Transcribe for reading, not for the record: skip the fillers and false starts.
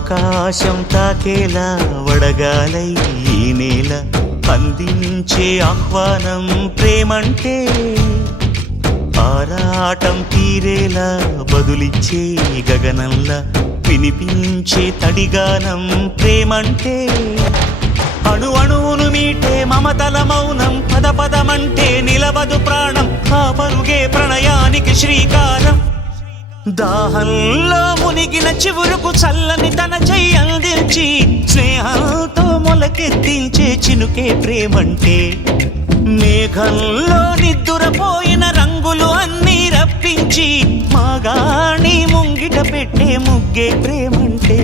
ఆకాశం తాకేలా వడగాలై ఈ నేల అందించే ఆహ్వానం ప్రేమంటే, ఆరాటం తీరేలా బదులిచ్చే గగనంలా వినిపించే తడిగానం ప్రేమంటే, అణు అణువును మీటే మమతల మౌనం పద పదమంటే నిలవదు ప్రాణం, ఆ పరుగే ప్రణయానికి శ్రీకారం. దాహంలో మునిగిన చివురుకు చల్లని తన చెయ్యి అందించి స్నేహంతో మొలకెత్తించే చినుకే ప్రేమంటే, మేఘంలో నిద్దురపోయిన రంగులు అన్నీ రప్పించి మాగాణి ముంగిట పెట్టే ముగ్గే ప్రేమంటే.